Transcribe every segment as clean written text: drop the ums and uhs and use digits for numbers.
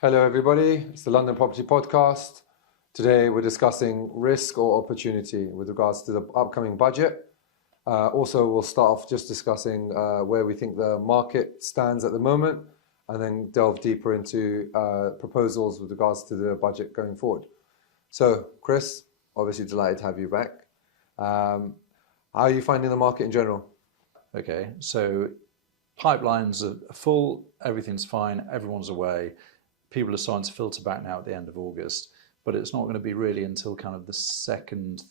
Hello, everybody. It's the London Property Podcast. Today, we're discussing risk or opportunity with regards to the upcoming budget. Also, we'll start off just discussing where we think the market stands at the moment, and then delve deeper into proposals with regards to the budget going forward. So, Chris, obviously delighted to have you back. How are you finding the market in general? Okay, so pipelines are full, everything's fine, everyone's away. People are starting to filter back now at the end of August, but it's not going to be really until kind of the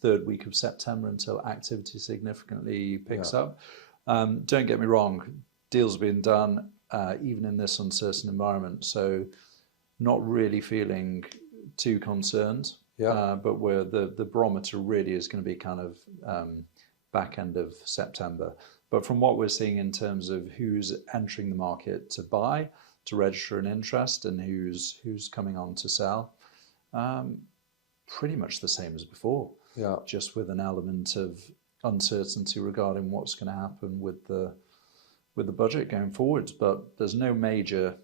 third week of September until activity significantly picks up. Don't get me wrong, deals have been done even in this uncertain environment, so not really feeling too concerned. But where the barometer really is going to be kind of back end of September. But from what we're seeing in terms of who's entering the market to buy, to register an interest, and who's coming on to sell, pretty much the same as before. Just with an element of uncertainty regarding what's going to happen with the budget going forwards. But there's no major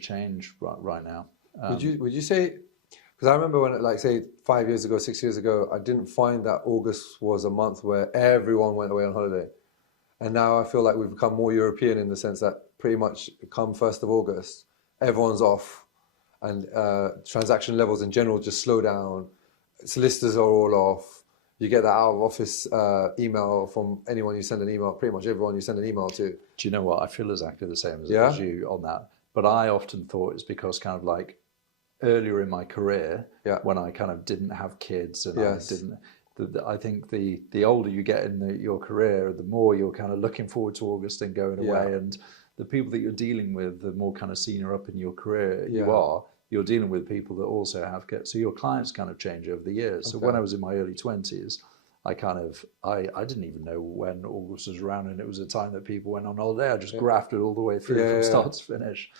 change right now. Would you say? Because I remember when, like, say 5 years ago, 6 years ago, I didn't find that August was a month where everyone went away on holiday. And now I feel like we've become more European in the sense that pretty much come 1st of August, everyone's off, and transaction levels in general just slow down. Solicitors are all off. You get that out of office email from anyone you send an email, pretty much everyone you send an email to. Do you know what? I feel exactly the same as you on that. But I often thought it's because kind of like earlier in my career, when I kind of didn't have kids and I think the older you get in your career, the more you're kind of looking forward to August and going away. And the people that you're dealing with, the more kind of senior up in your career you're dealing with people that also have kids. So your clients kind of change over the years. So when I was in my early 20s, I didn't even know when August was around, and it was a time that people went on holiday. I just grafted all the way through from start to finish.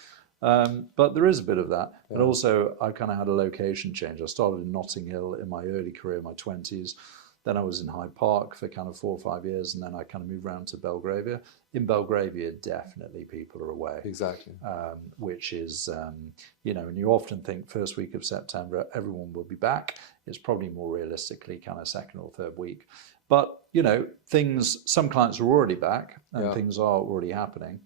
But there is a bit of that. And also I kind of had a location change. I started in Notting Hill in my early career, my 20s. Then I was in Hyde Park for kind of 4 or 5 years, and then I kind of moved around to Belgravia. In Belgravia, definitely people are away. Exactly. Which is, and you often think first week of September, everyone will be back. It's probably more realistically kind of second or third week. But, some clients are already back and things are already happening.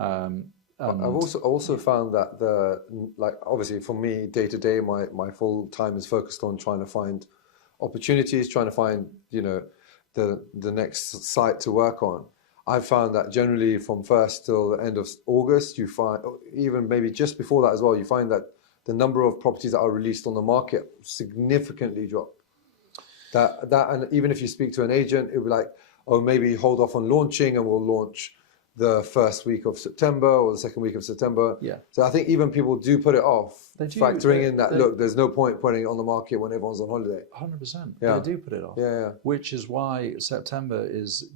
I've also found that obviously for me, day to day, my full time is focused on trying to find opportunities, trying to find, the next site to work on. I've found that generally from 1st till the end of August, you find, even maybe just before that as well, you find that the number of properties that are released on the market significantly drop. And even if you speak to an agent, it'll be like, oh, maybe hold off on launching and we'll launch the first week of September or the second week of September. So I think even people do put it off, factoring in that, look, there's no point putting it on the market when everyone's on holiday. 100%. They do put it off. Which is why September is,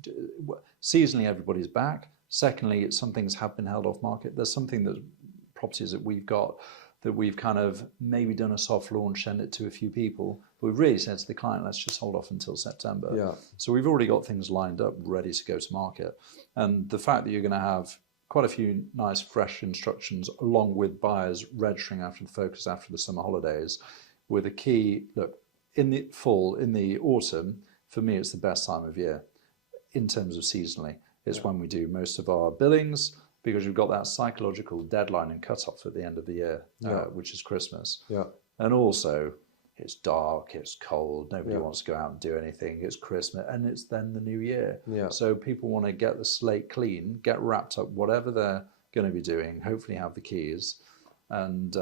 seasonally everybody's back. Secondly, some things have been held off market. There's something that properties that we've got that we've kind of maybe done a soft launch, send it to a few people, but we've really said to the client, let's just hold off until September. So we've already got things lined up, ready to go to market. And the fact that you're going to have quite a few nice fresh instructions along with buyers registering after the summer holidays, with a key, look, in the fall, in the autumn, for me it's the best time of year in terms of seasonally. It's when we do most of our billings, because you've got that psychological deadline and cut-off at the end of the year, which is Christmas. And also, it's dark, it's cold, nobody wants to go out and do anything, it's Christmas, and it's then the new year. So people want to get the slate clean, get wrapped up, whatever they're going to be doing, hopefully have the keys. And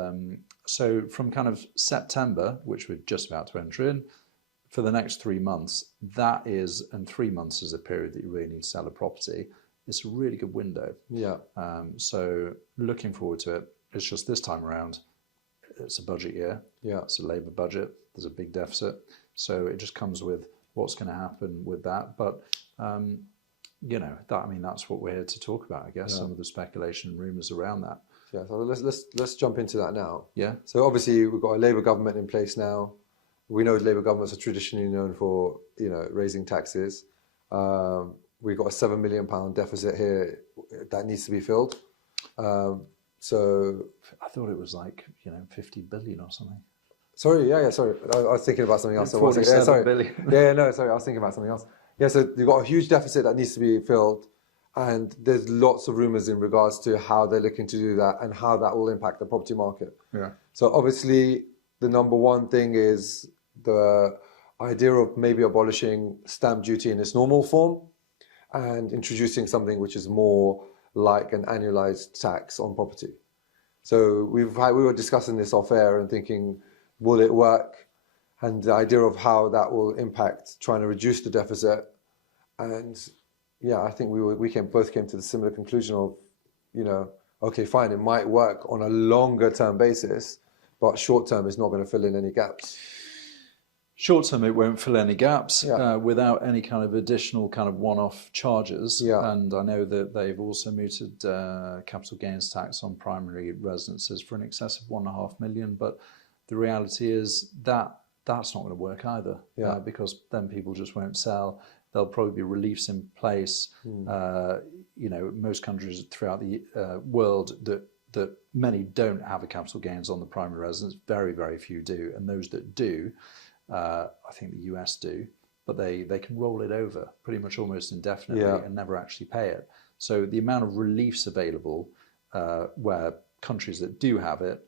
so from kind of September, which we're just about to enter in, for the next 3 months, and 3 months is a period that you really need to sell a property. It's a really good window. So looking forward to it. It's just this time around, it's a budget year. It's a Labour budget. There's a big deficit. So it just comes with what's going to happen with that. But, that's what we're here to talk about, I guess, some of the speculation and rumours around that. So let's jump into that now. So obviously we've got a Labour government in place now. We know Labour governments are traditionally known for, raising taxes. We've got a £7 million deficit here that needs to be filled. So I thought it was like 50 billion or something. Sorry, sorry. I was thinking about something else. 47 billion. Sorry, I was thinking about something else. Yeah, so you've got a huge deficit that needs to be filled, and there's lots of rumors in regards to how they're looking to do that and how that will impact the property market. Yeah. So obviously, the number one thing is the idea of maybe abolishing stamp duty in its normal form and introducing something which is more like an annualized tax on property. So we were discussing this off air and thinking, will it work? And the idea of how that will impact trying to reduce the deficit. And yeah, I think we both came to the similar conclusion of, okay, fine, it might work on a longer term basis, but short term is not going to fill in any gaps. Short term, it won't fill any gaps without any kind of additional kind of one-off charges. Yeah. And I know that they've also mooted capital gains tax on primary residences for an excess of 1.5 million. But the reality is that that's not going to work either, because then people just won't sell. There'll probably be reliefs in place. Most countries throughout the world that many don't have a capital gains on the primary residence. Very, very few do, and those that do. I think the US do, but they can roll it over pretty much almost indefinitely and never actually pay it. So the amount of reliefs available where countries that do have it,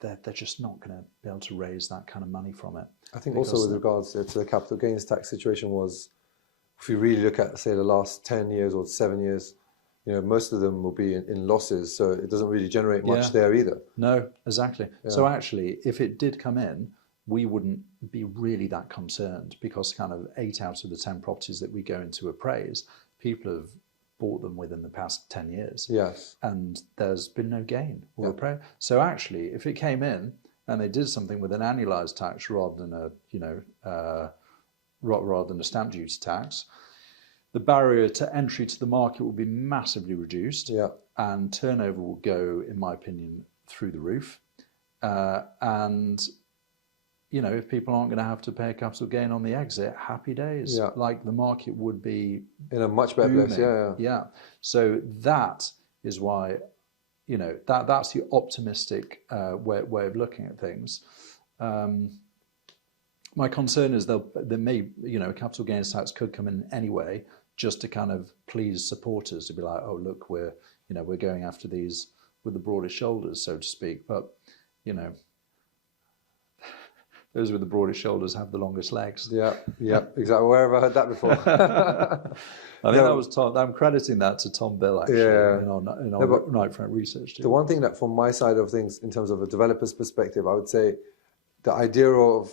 they're just not going to be able to raise that kind of money from it. I think also with regards to the capital gains tax situation was, if you really look at, say, the last 10 years or 7 years, most of them will be in losses, so it doesn't really generate much there either. No, exactly. Yeah. So actually, if it did come in, we wouldn't be really that concerned, because kind of 8 out of the 10 properties that we go into appraise, people have bought them within the past 10 years. Yes. And there's been no gain or appraise. So actually, if it came in and they did something with an annualized tax rather than a stamp duty tax, the barrier to entry to the market will be massively reduced. Yeah. And turnover will go, in my opinion, through the roof. If people aren't going to have to pay a capital gain on the exit, happy days. Yeah. Like the market would be in a much better place. Yeah. So that is why, that's the optimistic way of looking at things. My concern is there may, a capital gains tax could come in anyway, just to kind of please supporters, to be like, oh look, we're going after these with the broadest shoulders, so to speak. But those with the broadest shoulders have the longest legs. Yeah, exactly. Where have I heard that before? I think that was Tom. I'm crediting that to Tom Bill, actually, in our Nightfront research team. The one thing that, from my side of things, in terms of a developer's perspective, I would say the idea of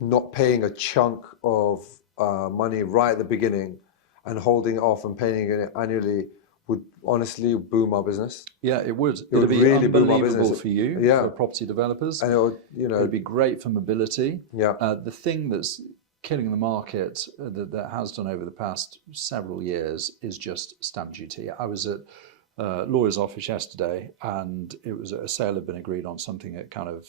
not paying a chunk of money right at the beginning and holding it off and paying it annually would honestly boom our business. Yeah, it would. It would be really unbelievable boom our business for you, for property developers. And it would, it'd be great for mobility. Yeah. The thing that's killing the market that has done over the past several years is just stamp duty. I was at lawyer's office yesterday, and it was a sale had been agreed on something at kind of,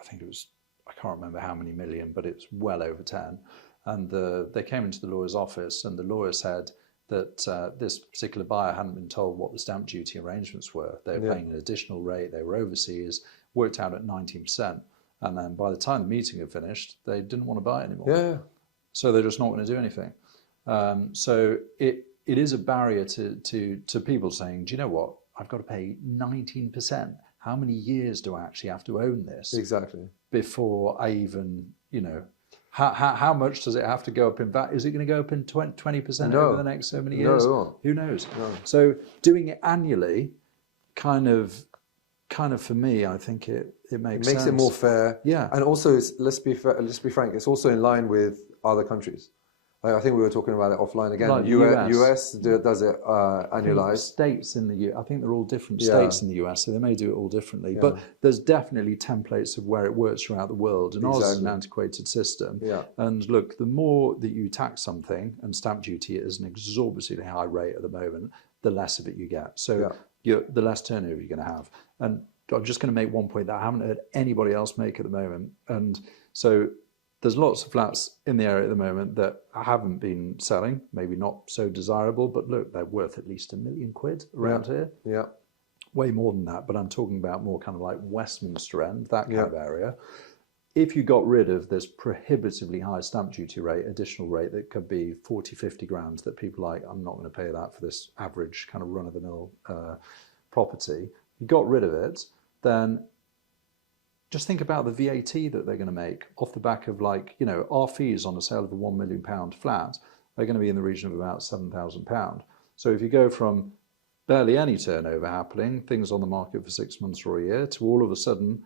I think it was, I can't remember how many million, but it's well over 10. And they came into the lawyer's office, and the lawyer said that this particular buyer hadn't been told what the stamp duty arrangements were. They were paying an additional rate, they were overseas, worked out at 19%. And then by the time the meeting had finished, they didn't want to buy it anymore. Yeah. So they're just not going to do anything. So it is a barrier to people saying, do you know what? I've got to pay 19%. How many years do I actually have to own this? Exactly. Before I even, how much does it have to go up in value? Is it going to go up in 20% over the next so many years? No. Who knows? No. So doing it annually, kind of for me, I think it makes sense. It makes it more fair. Yeah. And also, let's be frank, it's also in line with other countries. I think we were talking about it offline again. Like US does it annualized. States in the I think they're all different states in the US, so they may do it all differently. Yeah. But there's definitely templates of where it works throughout the world, and ours is an antiquated system. Yeah. And look, the more that you tax something, and stamp duty is an exorbitantly high rate at the moment, the less of it you get. So the less turnover you're going to have. And I'm just going to make one point that I haven't heard anybody else make at the moment. And so there's lots of flats in the area at the moment that haven't been selling, maybe not so desirable, but look, they're worth at least £1 million around here. Yeah. way more than that, but I'm talking about more kind of like Westminster end, that kind of area. If you got rid of this prohibitively high stamp duty rate, additional rate that could be 40, 50 grand that people are like, I'm not going to pay that for this average kind of run-of-the-mill property, you got rid of it, then just think about the VAT that they're going to make off the back of, like, you know, our fees on a sale of a £1 million flat are going to be in the region of about £7,000. So if you go from barely any turnover happening, things on the market for 6 months or a year, to all of a sudden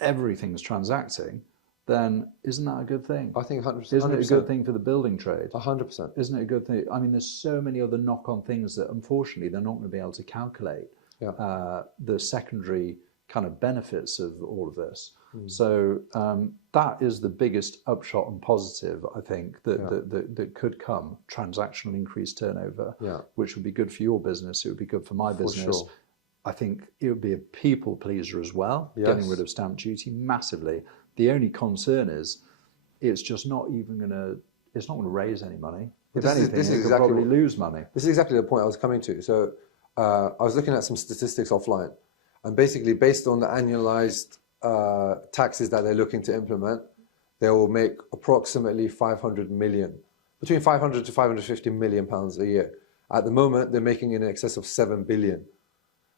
everything's transacting, then isn't that a good thing? I think 100%. Isn't it a good thing for the building trade? 100%. Isn't it a good thing? I mean, there's so many other knock-on things that unfortunately they're not going to be able to calculate the secondary kind of benefits of all of this. So that is the biggest upshot and positive, I think, that could come. Transactional increased turnover, which would be good for your business. It would be good for my business. Sure. I think it would be a people pleaser as well, getting rid of stamp duty massively. The only concern is it's just not even going to, it's not going to raise any money. If anything, it could probably lose money. This is exactly the point I was coming to. So I was looking at some statistics offline, and basically based on the annualized taxes that they're looking to implement, they will make approximately 500 million, between 500 to 550 million pounds a year. At the moment, they're making in excess of 7 billion.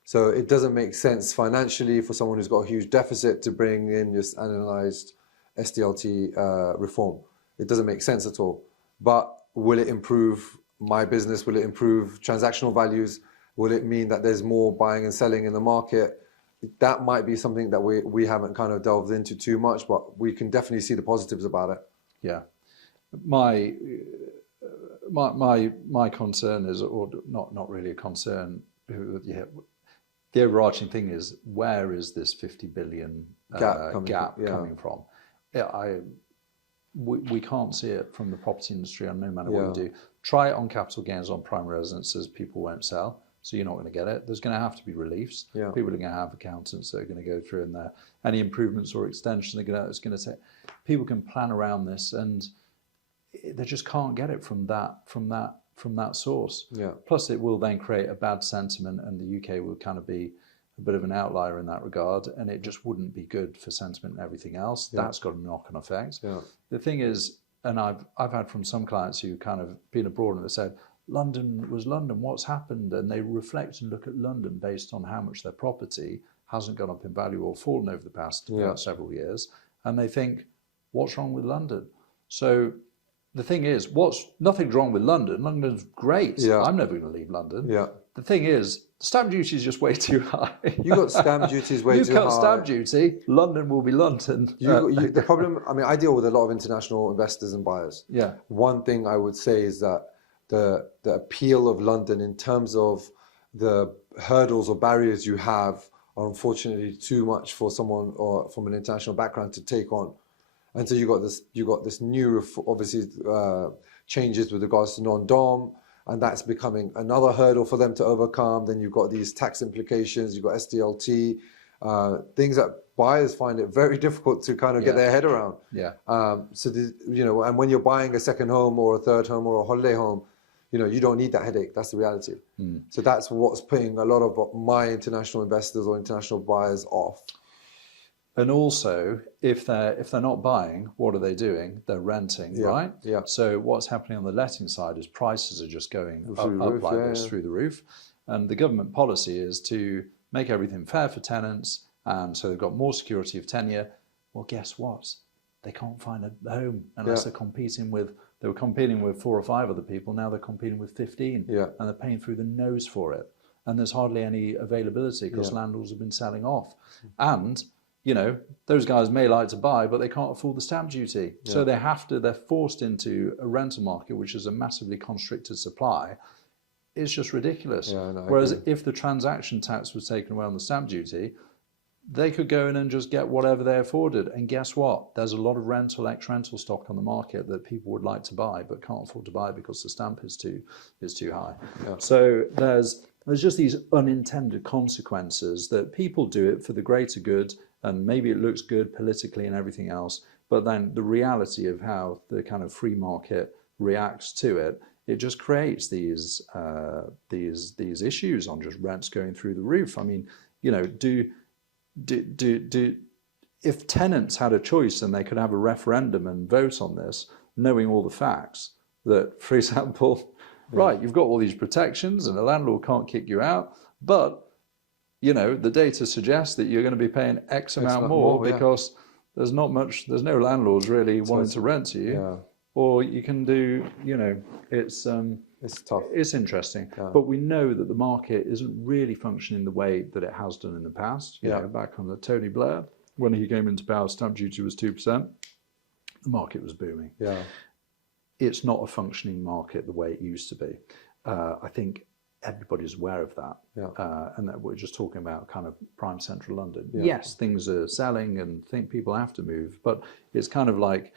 So it doesn't make sense financially for someone who's got a huge deficit to bring in just annualized SDLT reform. It doesn't make sense at all. But will it improve my business? Will it improve transactional values? Will it mean that there's more buying and selling in the market? That might be something that we haven't kind of delved into too much, but we can definitely see the positives about it. Yeah. My concern is, or not really a concern, the overarching thing is, where is this 50 billion gap coming from? We can't see it from the property industry, and no matter what you do. Try it on capital gains on prime residences, people won't sell, so you're not going to get it. There's going to have to be reliefs. People are going to have accountants that are going to go through in there. Any improvements or extension, it's going to say, people can plan around this, and they just can't get it from that source. Plus, it will then create a bad sentiment, and the UK will kind of be a bit of an outlier in that regard, and it just wouldn't be good for sentiment and everything else. That's got a knock-on effect. The thing is, and I've had from some clients who kind of been abroad and they said, London was London, what's happened? And they reflect and look at London based on how much their property hasn't gone up in value or fallen over the past several years, and they think, what's wrong with London? So the thing is, nothing's wrong with London. London's great. I'm never going to leave London. The thing is, stamp duty is just way too high. You got stamp duties way too high. You cut stamp duty, London will be London. The problem, I mean, I deal with a lot of international investors and buyers. One thing I would say is that the appeal of London in terms of the hurdles or barriers you have are unfortunately too much for someone or from an international background to take on. And so you got this new, obviously, changes with regards to non-dom, and that's becoming another hurdle for them to overcome. Then you've got these tax implications, you've got SDLT, things that buyers find it very difficult to kind of get their head around. So, and when you're buying a second home or a third home or a holiday home, you don't need that headache. That's the reality. So that's what's putting a lot of my international investors or international buyers off. And also, if they're not buying, what are they doing? They're renting, right? So what's happening on the letting side is prices are just going up like this through the roof. And the government policy is to make everything fair for tenants, and so they've got more security of tenure. Well, guess what? They can't find a home unless they were competing with 4 or 5 other people. Now they're competing with 15, and they're paying through the nose for it. And there's hardly any availability because landlords have been selling off. And those guys may like to buy, but they can't afford the stamp duty. So they're forced into a rental market, which is a massively constricted supply. It's just ridiculous. Whereas if the transaction tax was taken away on the stamp duty, they could go in and just get whatever they afforded. And guess what? There's a lot of ex-rental stock on the market that people would like to buy, but can't afford to buy because the stamp is too high. So there's just these unintended consequences that people do it for the greater good, and maybe it looks good politically and everything else, but then the reality of how the kind of free market reacts to it it just creates these issues on just rents going through the roof. I mean, you know, if tenants had a choice and they could have a referendum and vote on this, knowing all the facts that, for example, right, you've got all these protections and a landlord can't kick you out, but you know, the data suggests that you're going to be paying X amount more because there's no landlords really wanting to rent to you. Or you can do, you know, it's tough. It's interesting. But we know that the market isn't really functioning the way that it has done in the past. You know, back on the Tony Blair, when he came into power, stamp duty was 2%. The market was booming. Yeah. It's not a functioning market the way it used to be. I think everybody's aware of that. And that we're just talking about kind of prime central London. Yes, things are selling and people have to move, but it's kind of like,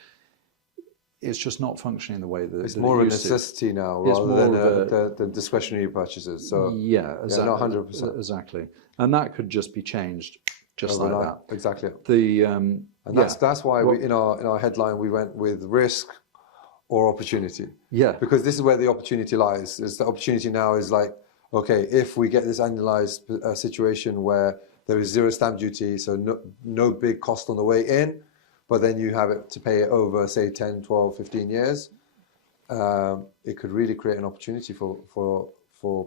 it's just not functioning the way that it's more of a necessity now rather than the discretionary purchases. So exactly. Not 100%. Exactly. And that could just be changed just overnight. Like that. Exactly. And that's why we, in our headline we went with risk or opportunity. Yeah. Because this is where the opportunity lies. Is the opportunity now is like, okay, if we get this annualized situation where there is zero stamp duty, so no big cost on the way in, but then you have it to pay it over, say, 10, 12, 15 years, it could really create an opportunity for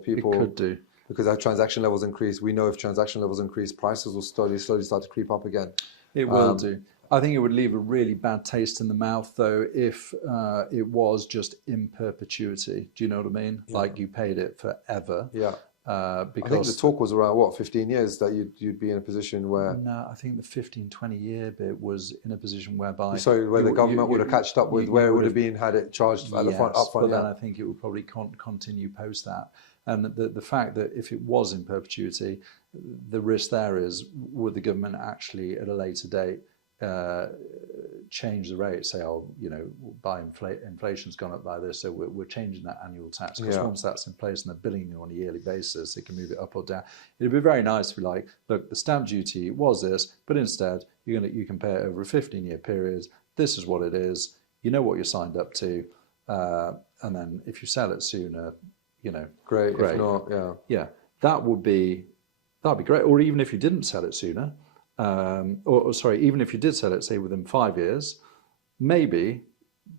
people. It could do. Because our transaction levels increase. We know if transaction levels increase, prices will slowly start to creep up again. It will do. I think it would leave a really bad taste in the mouth, though, if it was just in perpetuity. Do you know what I mean? Like you paid it forever. Yeah. Because I think the talk was around, 15 years that you'd be in a position where... No, I think the 15, 20-year bit was in a position whereby... Sorry, where the government would have catched up with where it would have been had it charged at the front, up front. But then I think it would probably continue post that. And the fact that if it was in perpetuity, the risk there is, would the government actually at a later date change the rate, say, inflation's gone up by this, so we're changing that annual tax, because once that's in place and they're billing you on a yearly basis, they can move it up or down. It'd be very nice to be like, look, the stamp duty was this, but instead you can pay it over a 15-year period. This is what it is. You know what you signed up to, and then if you sell it sooner, great. If not, that'd be great. Or even if you didn't sell it sooner. Even if you did sell it, say within 5 years, maybe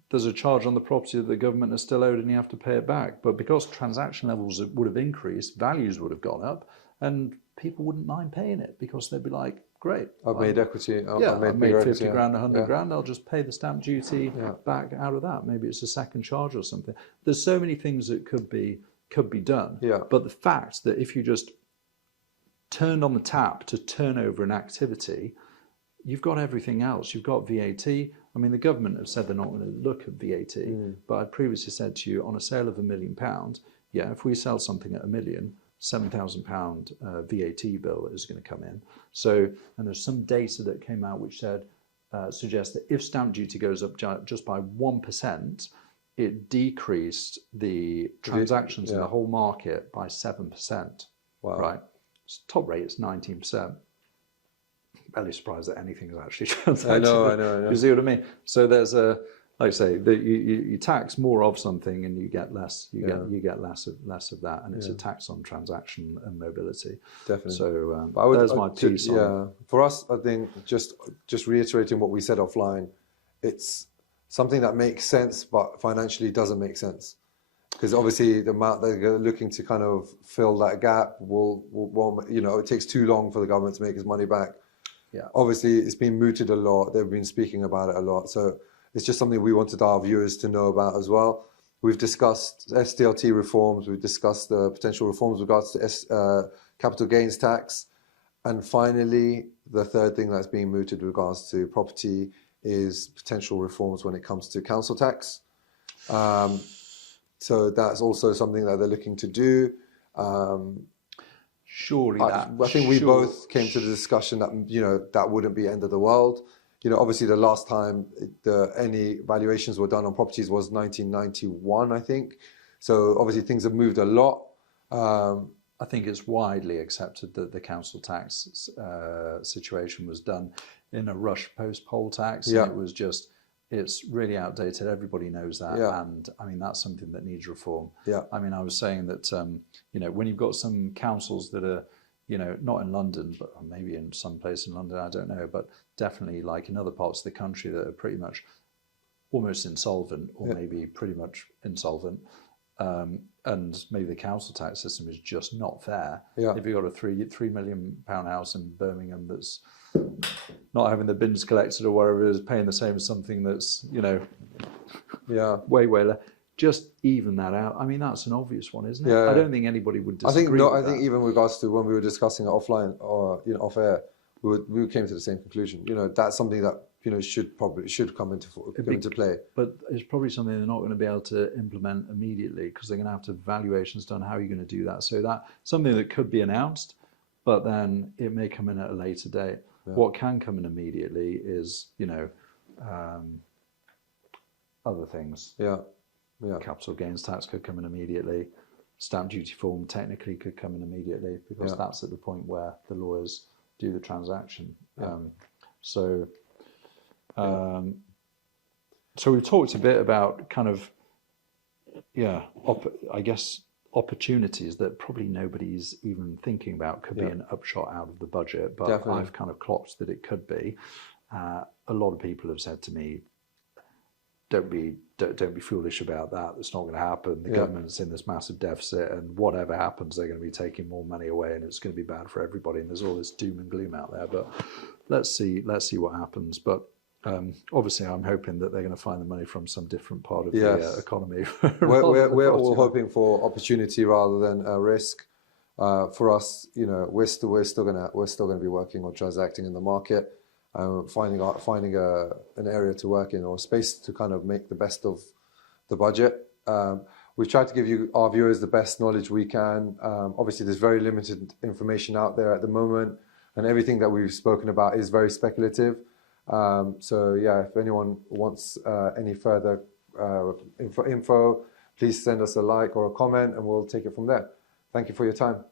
there's a charge on the property that the government is still owed and you have to pay it back. But because transaction levels would have increased, values would have gone up, and people wouldn't mind paying it because they'd be like, great. I've made equity. I've made 50 grand, 100 grand. I'll just pay the stamp duty back out of that. Maybe it's a second charge or something. There's so many things that could be done. Yeah. But the fact that if you just turned on the tap to turn over an activity, you've got everything else. You've got VAT. I mean, the government have said they're not going to look at VAT, but I previously said to you, on a sale of £1 million, if we sell something at £1 million, £7,000 VAT bill is going to come in. So, and there's some data that came out which said, suggests that if stamp duty goes up just by 1%, it decreased the transactions in the whole market by 7%. Wow. Right? Top rate is 19%. Barely surprised that anything is actually transacted. I know. You see what I mean? So there's like I say, you tax more of something and you get less. You get less of that, and it's a tax on transaction and mobility. Definitely. So there's my piece. For us, I think just reiterating what we said offline, it's something that makes sense, but financially doesn't make sense. Because obviously the amount they're looking to kind of fill that gap it takes too long for the government to make its money back. Yeah. Obviously it's been mooted a lot. They've been speaking about it a lot. So it's just something we wanted our viewers to know about as well. We've discussed SDLT reforms. We've discussed the potential reforms with regards to capital gains tax. And finally, the third thing that's being mooted with regards to property is potential reforms when it comes to council tax. So that's also something that they're looking to do. Surely I think we both came to the discussion that that wouldn't be end of the world. Obviously the last time any valuations were done on properties was 1991, I think. So obviously things have moved a lot. I think it's widely accepted that the council tax situation was done in a rush post-poll tax. Yeah. And it was just it's really outdated. Everybody knows that, and I mean that's something that needs reform. I mean, I was saying that when you've got some councils that are not in London, but maybe in some place in London, I don't know, but definitely like in other parts of the country that are pretty much almost insolvent, or maybe pretty much insolvent, and maybe the council tax system is just not fair. If you've got a £3 million house in Birmingham that's not having the bins collected or whatever it is, paying the same as something that's way less. Just even that out. I mean, that's an obvious one, isn't it? I don't think anybody would disagree. I think even with regards to when we were discussing it offline or off air, we came to the same conclusion. That's something that should come into play. But it's probably something they're not going to be able to implement immediately, because they're going to have to have valuations done. How are you going to do that? So that's something that could be announced, but then it may come in at a later date. What can come in immediately is other things. Capital gains tax could come in immediately. Stamp duty form technically could come in immediately, because that's at the point where the lawyers do the transaction. So we've talked a bit about kind of I guess opportunities that probably nobody's even thinking about. Could be an upshot out of the budget, but definitely. I've kind of clocked that it could be. A lot of people have said to me, don't be foolish about that. It's not going to happen. The government's in this massive deficit, and whatever happens, they're going to be taking more money away, and it's going to be bad for everybody. And there's all this doom and gloom out there. But let's see what happens. But obviously, I'm hoping that they're going to find the money from some different part of the economy. We're all hoping for opportunity rather than risk. For us, we're still going to be working on transacting in the market. Finding an area to work in, or a space to kind of make the best of the budget. We've tried to give our viewers the best knowledge we can. Obviously, there's very limited information out there at the moment, and everything that we've spoken about is very speculative. If anyone wants any further info, please send us a like or a comment, and we'll take it from there. Thank you for your time.